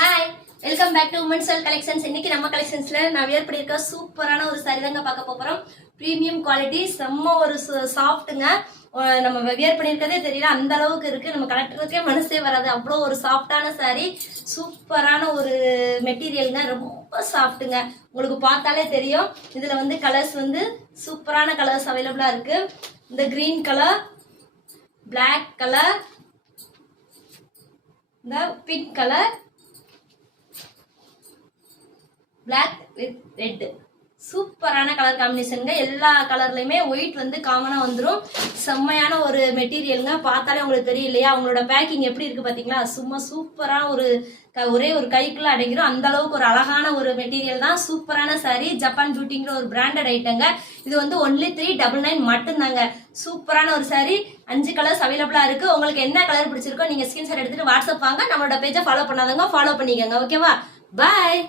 Hi, welcome back to women's world collections. இன்னைக்கு நம்ம கலெக்ஷன்ஸ்ல நான் வியர் பண்ணியிருக்க சூப்பரான ஒரு சாரி தாங்க பார்க்க போறோம். ப்ரீமியம் குவாலிட்டி, செம்ம ஒரு சாஃப்ட்டுங்க. நம்ம வியர் பண்ணியிருக்கதே தெரியல, அந்த அளவுக்கு இருக்கு. நம்ம கலெக்டருக்கே மனசே வராது, அவ்வளோ ஒரு சாஃப்டான சாரி. சூப்பரான ஒரு மெட்டீரியலுங்க, ரொம்ப சாஃப்ட்டுங்க. உங்களுக்கு பார்த்தாலே தெரியும். இதுல வந்து கலர்ஸ் வந்து சூப்பரான கலர்ஸ் அவைலபிளா இருக்கு. இந்த கிரீன் கலர், பிளாக் கலர், இந்த pink colour, black with red. சூப்பரான கலர் காம்பினேஷனுங்க. எல்லா கலர்லயுமே ஒயிட் வந்து காமனா வந்துடும். செம்மையான ஒரு மெட்டீரியலுங்க. பார்த்தாலே உங்களுக்கு தெரியும் இல்லையா, அவங்களோட பேக்கிங் எப்படி இருக்கு பாத்தீங்களா? சும்மா சூப்பரா ஒரே ஒரு கைக்குள்ள அடைக்கிறோம், அந்த அளவுக்கு ஒரு அழகான ஒரு மெட்டீரியல் தான். சூப்பரான சாரி. ஜப்பான் பியூட்டிங்கிற ஒரு பிராண்டட் ஐட்டங்க. இது வந்து ஒன்லி 399 மட்டும்தாங்க. சூப்பரான ஒரு சாரி. 5 கலர்ஸ் அவைலபிளா இருக்கு. உங்களுக்கு என்ன கலர் பிடிச்சிருக்கோ நீங்க ஸ்கிரீன்ஷாட் எடுத்துட்டு வாட்ஸ்அப் வாங்க. நம்மளோட பேஜை ஃபாலோ பண்ணாதவங்க ஃபாலோ பண்ணிக்கோங்க. ஓகேவா? பாய்.